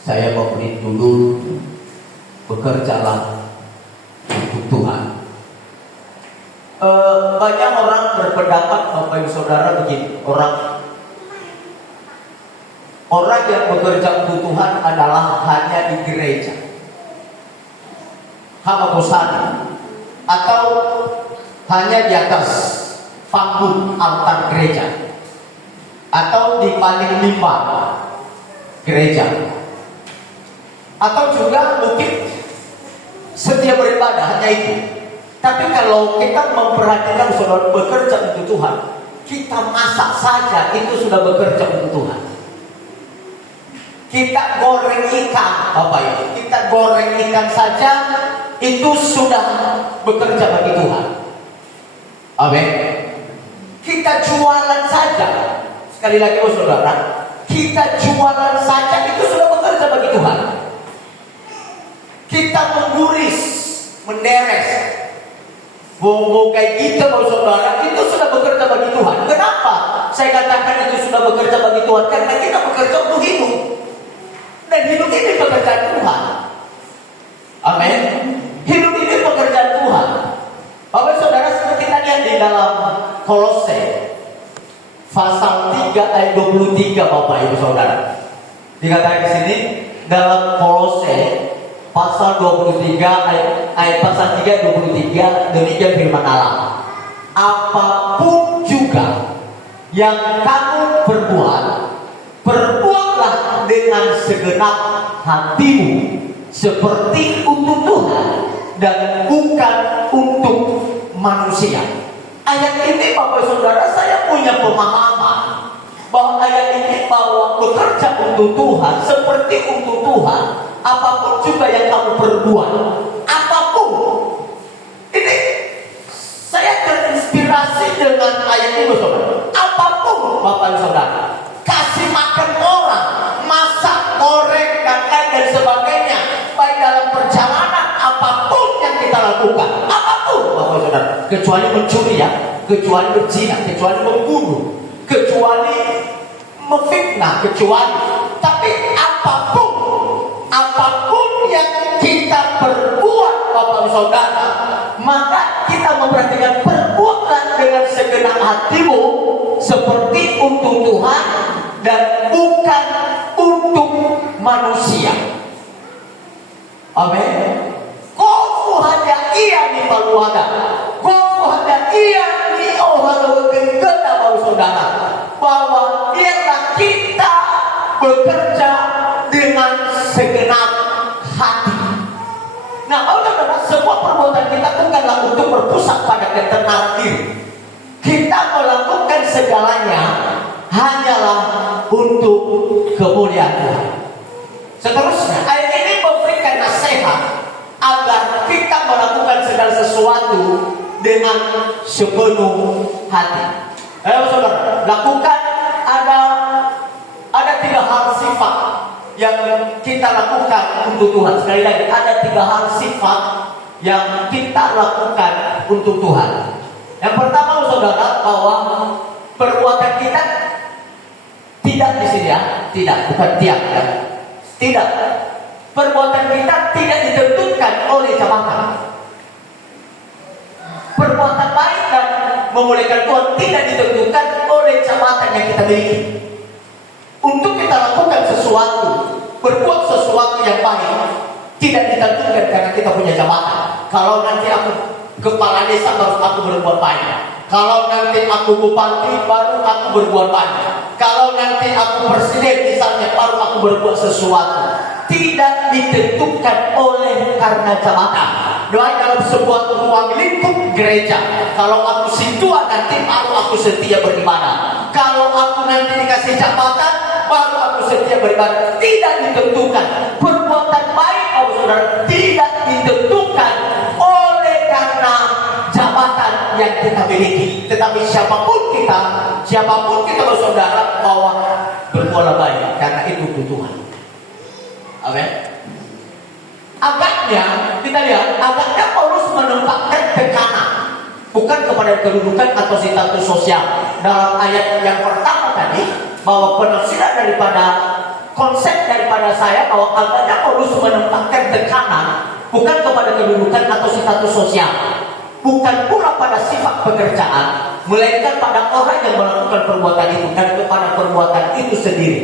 Saya memberi dulu, bekerjalah untuk Tuhan. Banyak orang berpendapat, Bapak Ibu Saudara, begini, orang yang bekerja untuk Tuhan adalah hanya di gereja, hamba hosana, atau hanya di atas panggung altar gereja, atau di paling mimbar gereja, atau juga mungkin setia beribadah, hanya itu. Tapi kalau kita memperhatikan saudara bekerja untuk Tuhan, kita masak saja itu sudah bekerja untuk Tuhan. Kita goreng ikan, Bapak Ibu, kita goreng ikan saja itu sudah bekerja bagi Tuhan. Amin. Kita jualan saja, sekali lagi saudara, kita jualan saja itu sudah bekerja bagi Tuhan. Kita mengguris, menderes, bohong kayak gitu, saudara, itu sudah bekerja bagi Tuhan. Kenapa saya katakan itu sudah bekerja bagi Tuhan? Karena kita bekerja untuk hidup, dan hidup ini pekerjaan Tuhan. Amin. Hidup ini pekerjaan Tuhan. Bapak saudara, seperti kita lihat di dalam Kolose pasal 3 ayat 23, Bapak Ibu Saudara. Dikatakan di sini dalam Kolose pasal 23 ayat pasal 3 23, demikian firman Allah. Apapun juga yang kamu perbuatlah dengan segenap hatimu seperti untuk Tuhan dan bukan untuk manusia. Ayat ini Bapak Saudara, saya punya pemahaman bahwa ayat ini bahwa bekerja untuk Tuhan seperti untuk Tuhan. Apapun juga yang kamu perbuat, apapun. Ini saya terinspirasi dengan ayat ini, saudara. Apapun, Bapak Saudara, kasih makan orang, masak, goreng, dan lain dan sebagainya, baik dalam perjalanan, apapun yang kita lakukan, apapun, Bapak Saudara, kecuali mencuri, ya, kecuali berzina, kecuali membunuh, kecuali memfitnah, kecuali, tapi apapun yang kita perbuat, Bapak Saudara, maka kita memperhatikan perbuatan dengan segenap hatimu seperti untuk Tuhan dan bukan untuk manusia. Amin. Kofu hanya ia di paluada, kofu hanya ia di ohalau genggala, Bapak Saudara, bahwa biarlah kita bekerja dengan segenap hati. Nah, saudara, semua perbuatan kita bukanlah untuk berpusat pada ketenaran diri. Kita melakukan segalanya hanyalah untuk kemuliaan Tuhan. Seterusnya, ayat ini memberikan nasihat agar kita melakukan segala sesuatu dengan sepenuh hati. Ayo saudara, lakukan ada 3 hal sifat yang kita lakukan untuk Tuhan. Sekali lagi, ada 3 hal sifat yang kita lakukan untuk Tuhan. Yang pertama, saudara, bahwa perbuatan kita tidak di sini, ya, tidak, bukan tiap, ya. Tidak, perbuatan kita tidak ditentukan oleh jabatan. Perbuatan baik dan memuliakan Tuhan tidak ditentukan oleh jabatan yang kita miliki. Untuk kita lakukan sesuatu, berbuat sesuatu yang baik, tidak ditentukan karena kita punya jabatan. Kalau nanti aku kepala desa baru aku berbuat baik. Kalau nanti aku bupati baru aku berbuat baik. Kalau nanti aku presiden misalnya baru aku berbuat sesuatu. Tidak ditentukan oleh karena jabatan. Doa dalam sebuah ruang lingkup gereja. Kalau aku situa nanti baru aku setia beribadah. Kalau aku nanti dikasih jabatan baru aku setia beribadah. Tidak ditentukan. Perbuatan baik, saudara, tidak ditentukan oleh karena jabatan yang kita miliki. Tetapi siapapun kita, saudara, bahwa berbuatlah baik karena itu Tuhan. Amin. Agaknya kita lihat, agaknya Paulus menempatkan tekanan bukan kepada kedudukan atau status sosial. Dalam ayat yang pertama tadi, bahwa penafsiran daripada konsep daripada kepada saya bahwa agaknya Paulus menempatkan tekanan bukan kepada kedudukan atau status sosial, bukan pula pada sifat pekerjaan, melainkan pada orang yang melakukan perbuatan itu dan kepada perbuatan itu sendiri.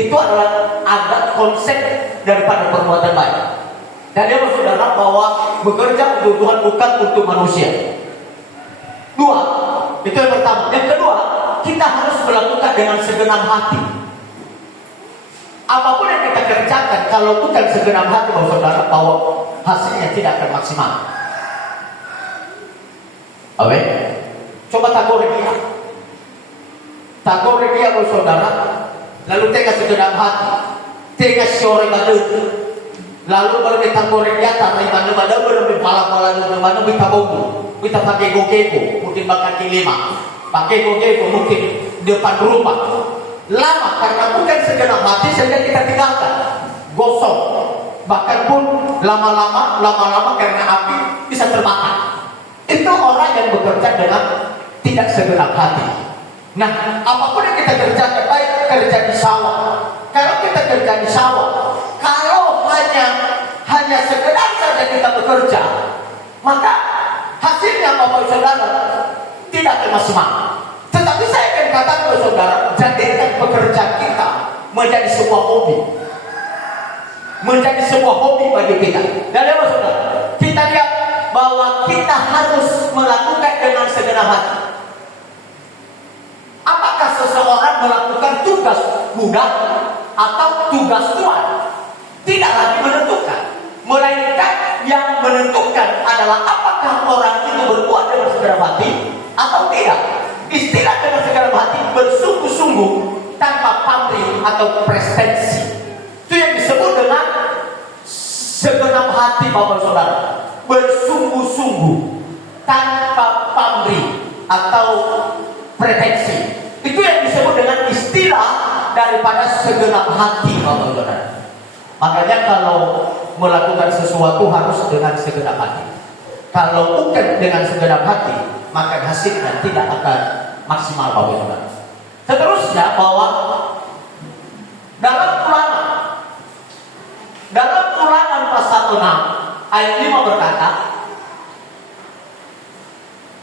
Itu adalah agak konsep daripada perbuatan baik. Dan dia bersaudara bahwa bekerja untuk Tuhan bukan untuk manusia. Dua, itu yang pertama. Yang kedua, kita harus melakukan dengan segenap hati. Apapun yang kita kerjakan, kalau bukan segenap hati, saudara, bahwa hasilnya tidak akan maksimal. Oke? Coba tagore dia. Tagore dia, saudara. Lalu tega segenap hati. Tega siore badut. Lalu baru kita goreng dia, tarik mana-mana, baru pala-pala mana-mana, kita bonggu. Kita pakai gokeko, mungkin bakal kilima. Pakai gokeko, mungkin depan rumah. Lama, karena bukan segenap hati, sehingga kita tinggalkan. Gosong. Bahkan pun lama-lama karena api bisa terbakar. Itu orang yang bekerja dengan tidak segenap hati. Nah, apapun yang kita kerjakan, baik kerja di sawah. Kalau kita kerja di sawah, kalau hanya sekedar saja kita bekerja, maka hasilnya Bapak Saudara tidak akan maksimal. Tetapi saya akan katakan kepada saudara, jadikan pekerjaan kita menjadi sebuah hobi. Menjadi sebuah hobi bagi kita. Dan Bapak Saudara, kita lihat bahwa kita harus melakukan dengan segenap hati. Apakah seseorang melakukan tugas budak atau tugas tuan? Tidak lagi menentukan. Melainkan yang menentukan adalah apakah orang itu berbuat dengan segenap hati atau tidak. Istilah dengan segenap hati bersungguh-sungguh tanpa pamrih atau pretensi. Itu yang disebut dengan segenap hati Bapak Saudara. Bersungguh-sungguh tanpa pamrih atau pretensi. Itu yang disebut dengan istilah daripada segenap hati Bapak Saudara. Makanya kalau melakukan sesuatu harus dengan segenap hati. Kalau bukan dengan segenap hati, maka hasilnya tidak akan maksimal Bapak Saudara. Seterusnya bahwa dalam Ulangan pasal 6 ayat 5 berkata,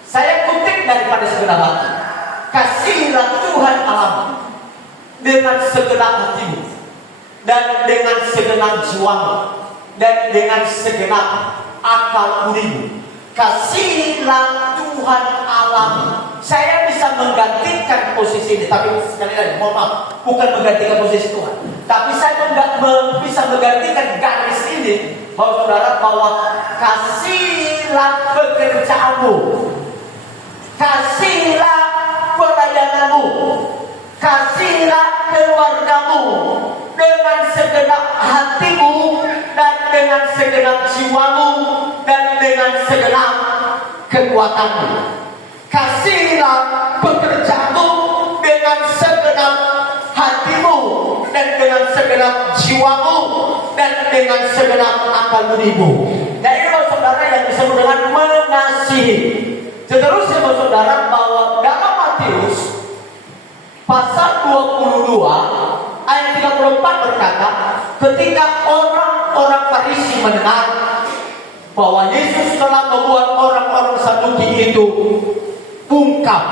saya kutip daripada segenap hati, kasihilah Tuhan Allahmu dengan segenap hatimu dan dengan segenap jiwamu dan dengan segenap akal budimu. Kasihilah Tuhan Allahmu. Saya bisa menggantikan posisi ini, tapi sekali lagi mohon maaf, bukan menggantikan posisi Tuhan, tapi saya bisa menggantikan garis ini bahwa saudara, bahwa kasihilah pekerjaanmu, kasihilah pelayananmu, kasihilah keluargamu dengan segenap hatimu dan dengan segenap jiwamu dan dengan segenap kekuatanmu. Kasihilah pekerjaanmu dengan segenap hatimu dan dengan segenap jiwamu dan dengan segenap akal budimu. Nah, ini saudara yang disebut dengan mengasihi. Seterusnya saudara, bahwa dalam Matius pasal 22 ayat 34 berkata, ketika orang-orang Farisi mendengar bahwa Yesus telah membuat orang-orang Saduki itu bungkam,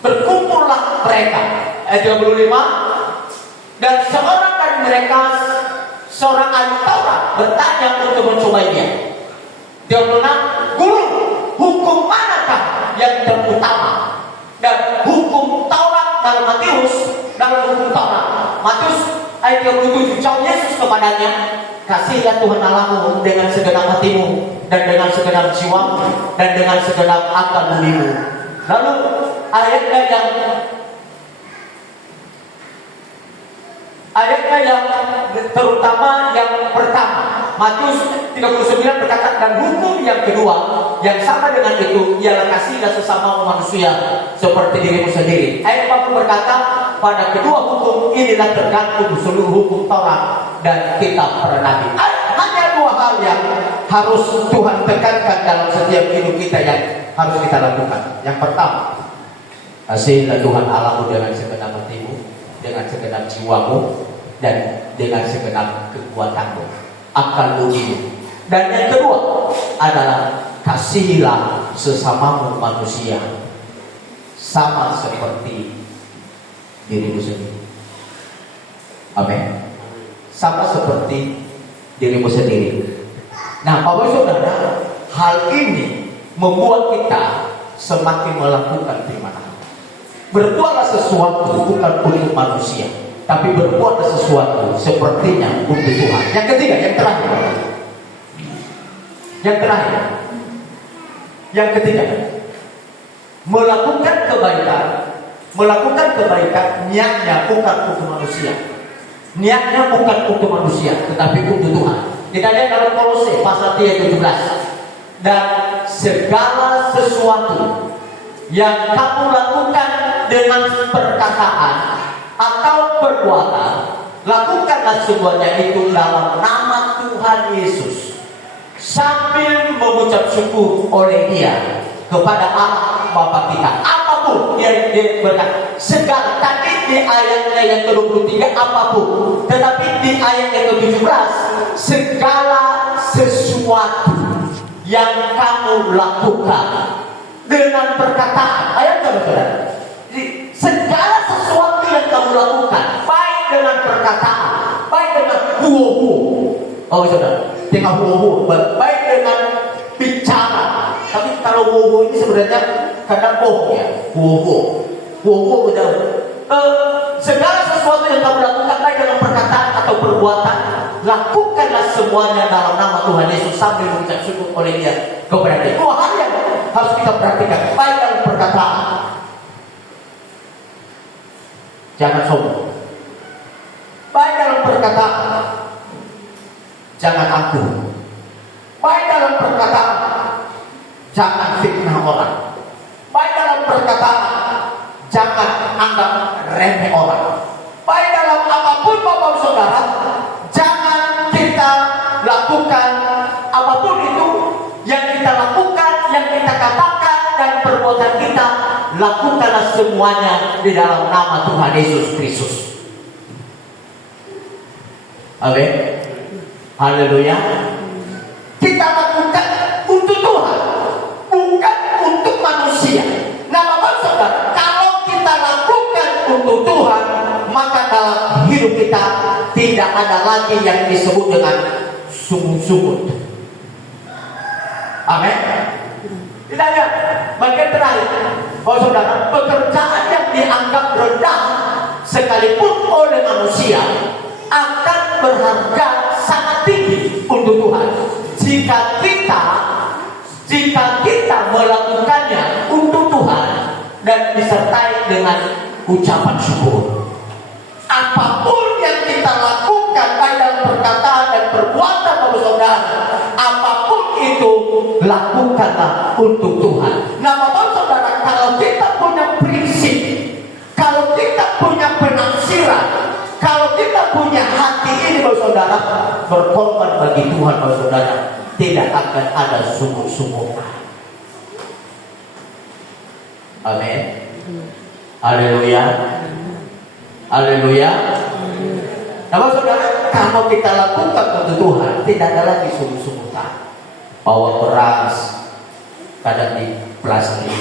berkumpullah mereka. Ayat 35, dan seorang dari mereka, seorang ahli Taurat, bertanya untuk mencobainya. Dia bilang, guru, hukum manakah yang terutama? Dan hukum Taurat dalam hukum Taurat Matius ayat 37, jawab Yesus kepadanya, kasihilah Tuhan Allahmu dengan segenap hatimu dan dengan segenap jiwamu dan dengan segenap akal budimu. Lalu ayatnya yang terutama yang pertama, Matius 39 berkata, dan hukum yang kedua yang sama dengan itu ialah kasihilah sesama manusia seperti dirimu sendiri. Ayat 40 berkata, pada kedua hukum inilah tergantung seluruh hukum Taurat dan kitab para nabi. Hanya dua hal yang harus Tuhan tekankan dalam setiap hidup kita yang harus kita lakukan. Yang pertama, kasihilah Tuhan Allahmu dengan segenap hatimu, dengan segenap jiwamu, dan dengan segenap kekuatanmu, akan bumi. Dan yang kedua adalah kasihilah sesamamu manusia sama seperti dirimu sendiri. Amin. Sama seperti dirimu sendiri. Nah, Bapak Saudara, hal ini membuat kita semakin melakukan firman Allah. Berbuatlah sesuatu bukan untuk manusia, tapi berbuatlah sesuatu sepertinya untuk Tuhan. Yang ketiga, yang terakhir. Yang ketiga, melakukan kebaikan niatnya bukan untuk manusia. Niatnya bukan untuk manusia, tetapi untuk Tuhan. Kita lihat dalam Kolose pasal 3:17. Dan segala sesuatu yang kamu lakukan dengan perkataan atau perbuatan, lakukanlah semuanya itu dalam nama Tuhan Yesus, sambil mengucap syukur oleh Dia kepada Allah Bapa kita. Apapun yang dia berkata, segala, tadi di ayatnya yang ke-23 apapun, tetapi di ayat yang ke-17 segala sesuatu yang kamu lakukan dengan perkataan. Ayat saudara, segala sesuatu yang kamu lakukan, baik dengan perkataan, baik dengan huo-huo. Oh saudara, dengan huo-huo, baik dengan bicara. Tapi kalau huo-huo ini sebenarnya kadang bohong ya. Huo-huo benar. Segala sesuatu yang kamu lakukan, baik dengan perkataan atau perbuatan, lakukanlah semuanya dalam nama Tuhan Yesus, sambil mengucap syukur oleh Dia kepada Dia. Dua hal yang harus kita perhatikan, baik dalam perkataan, jangan sombong. Baik dalam perkataan, jangan angkuh. Baik dalam perkataan, jangan fitnah orang. Baik dalam perkataan, jangan anggap remeh orang. Baik dalam apapun Bapak Saudara, jangan kita lakukan apapun itu yang kita lakukan, yang kita katakan dan perbuatan kita, lakukanlah semuanya di dalam nama Tuhan Yesus Kristus. Amin. Haleluya. Kita lakukan untuk Tuhan, bukan untuk manusia. Nah Bapak Saudara, kalau kita lakukan untuk Tuhan, maka dalam hidup kita tidak ada lagi yang disebut dengan sungut-sungut. Amin. Kita lihat bagian terakhir, Bapak Saudara, pekerjaan yang dianggap rendah sekalipun oleh manusia akan berharga sangat tinggi untuk Tuhan jika kita melakukannya untuk Tuhan dan disertai dengan ucapan syukur. Apapun yang kita lakukan, baik dalam perkataan dan perbuatan Bapak Saudara, apapun itu lakukanlah untuk Tuhan. Nah Bapak Saudara, kalau kita punya prinsip, kalau kita punya penafsiran, kalau kita punya hati ini Bapak Saudara, berkorban bagi Tuhan Bapak Saudara, tidak akan ada sungguh-sungguh. Amin. Haleluya. Haleluya. Nah Bapak Saudara, kalau kita lakukan untuk Tuhan, tidak ada lagi sungguh-sungguhan. Bawa beras, kadang di plastik.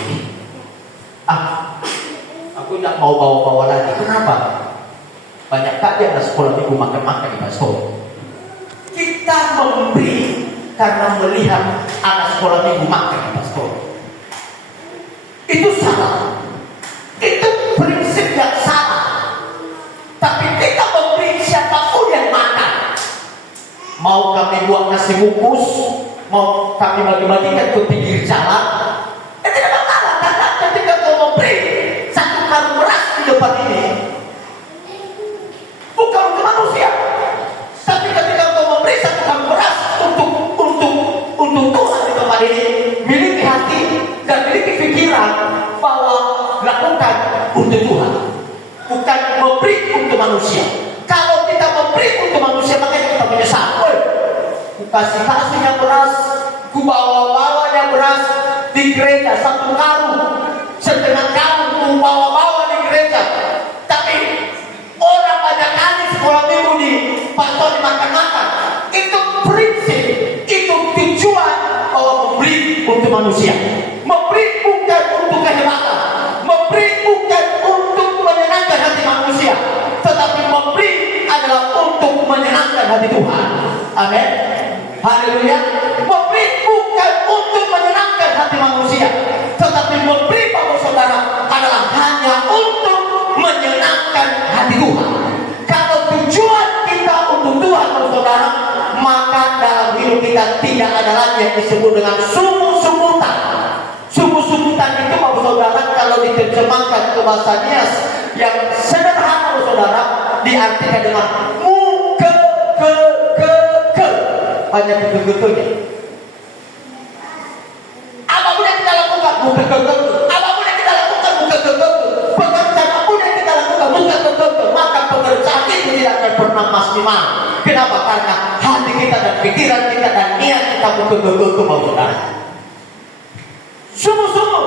Aku tidak mau bawa-bawa lagi. Kenapa? Banyak kali ada sekolah minggu makan-makan di pastor. Kita memberi karena melihat anak sekolah minggu makan di pastor. Itu salah. Itu prinsip yang salah. Tapi kita memberi siapapun yang makan. Mau kami buat nasi bungkus, mau kami bagi-bagikan ke pinggir jalan, tidak masalah. Karena ketika kau memberi satu karung beras di depan ini, bukan untuk manusia, tapi ketika kau memberi satu karung beras untuk Tuhan di tempat ini, miliki hati dan miliki pikiran bahwa lakukan untuk Tuhan, bukan memberi untuk manusia. Kalau kita memberi untuk manusia, makanya kita menyesal. Ku kasih-kasihnya beras, ku bawa-bawanya beras di gereja, satu karung, setengah karung ku bawa-bawa di gereja. Tapi orang banyak kali sekolah minggu di pastor dimakan-makan. Itu prinsip, itu tujuan bahwa memberi untuk manusia. Memberi bukan untuk kehebatan, memberi bukan untuk menyenangkan hati manusia, tetapi memberi adalah untuk menyenangkan hati Tuhan. Amin. Haleluya. Memberi bukan untuk menyenangkan hati manusia, tetapi memberi Bapak Saudara adalah hanya untuk menyenangkan hati Tuhan. Kalau tujuan kita untuk Tuhan Bapak Saudara, maka dalam hidup kita tidak ada lagi yang disebut dengan sumut-sumutan. Sumut-sumutan itu Bapak Saudara kalau diterjemahkan ke bahasanya yang sederhana Bapak Saudara diartikan dengan banyak betul-betulnya. Apapun yang kita lakukan bukan betul. Apapun yang kita lakukan bukan betul. Pekerjaan apapun yang kita lakukan bukan betul. Maka pekerjaan itu tidak akan pernah maksimal. Kenapa? Karena hati kita dan pikiran kita dan niat kita bukan betul, saudara. Sungguh-sungguh.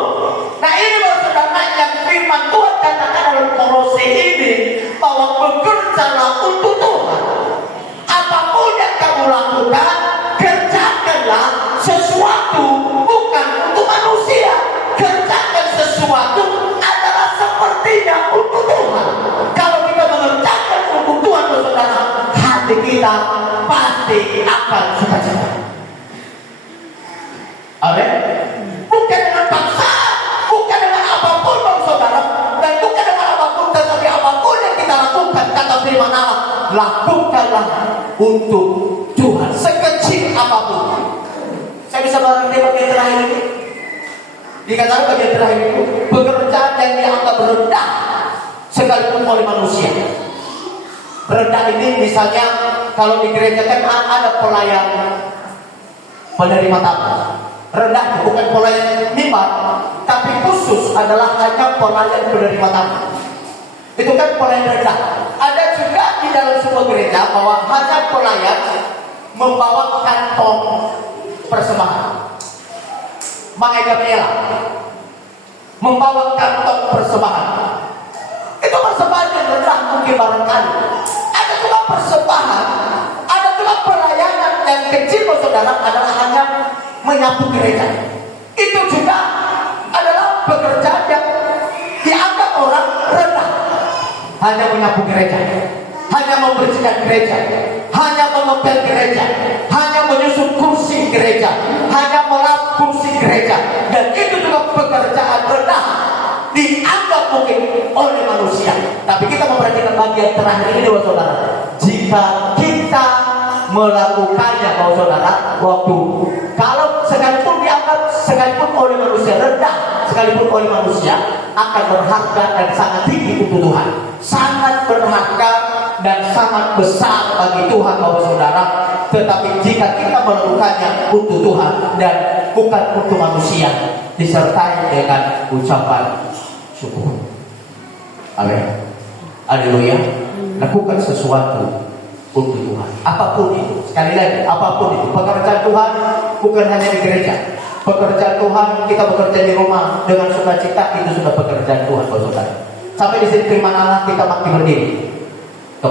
Nah ini saudara yang firman Tuhan katakan dalam Kolose ini bahwa bekerjalah untuk Tuhan. Apapun yang kamu lakukan, kerjakanlah sesuatu bukan untuk manusia. Kerjakan sesuatu adalah sepertinya untuk Tuhan. Kalau kita mengerjakan untuk Tuhan, saudara, hati kita pasti akan sukacita. Amin. Bukan dengan paksaan, bukan dengan apapun, saudara, dan bukan dengan apapun, tetapi apapun yang kita lakukan, kata firman Allah, lakukanlah untuk Tuhan, sekecil apapun. Saya bisa barang di bagian terakhir ini. Dikatakan bagian terakhir itu pekerjaan yang dianggap rendah sekalipun oleh manusia. Rendah ini misalnya kalau di gereja kan ada pelayan penerima tamu. Rendah itu bukan pelayan mimbar, tapi khusus adalah hanya pelayan penerima tamu. Itu kan pelayan rendah. Ada juga di dalam sebuah gereja bahwa hanya pelayan membawa kantong persembahan. Mangai Gabriela membawa kantong persembahan. Itu persembahan yang rendah mungkin barangkali. Ada juga persembahan, ada juga pelayanan yang kecil, saudara, adalah hanya menyapu gereja. Itu juga adalah pekerjaan yang dianggap orang rendah. Hanya menyapu gereja, hanya membersihkan gereja, hanya mengepel gereja, hanya menyusun kursi gereja, hanya melap kursi gereja. Dan itu juga pekerjaan rendah dianggap mungkin oleh manusia. Tapi kita memperhatikan bagian terakhir ini, saudara. Jika kita melakukannya, saudara, waktu kalau sekalipun dianggap sekalipun oleh manusia rendah, sekalipun oleh manusia, akan berharga dan sangat tinggi untuk Tuhan. Sangat berharga dan sangat besar bagi Tuhan, saudara. Tetapi jika kita melakukannya untuk Tuhan dan bukan untuk manusia, disertai dengan ucapan syukur. Amin. Haleluya. Lakukan sesuatu untuk Tuhan. Apapun itu, sekali lagi, apapun itu. Pekerjaan Tuhan bukan hanya di gereja. Pekerjaan Tuhan, kita bekerja di rumah dengan sukacita, itu sudah pekerjaan Tuhan, saudara. Sampai di sini firman Allah, kita makin berdiri.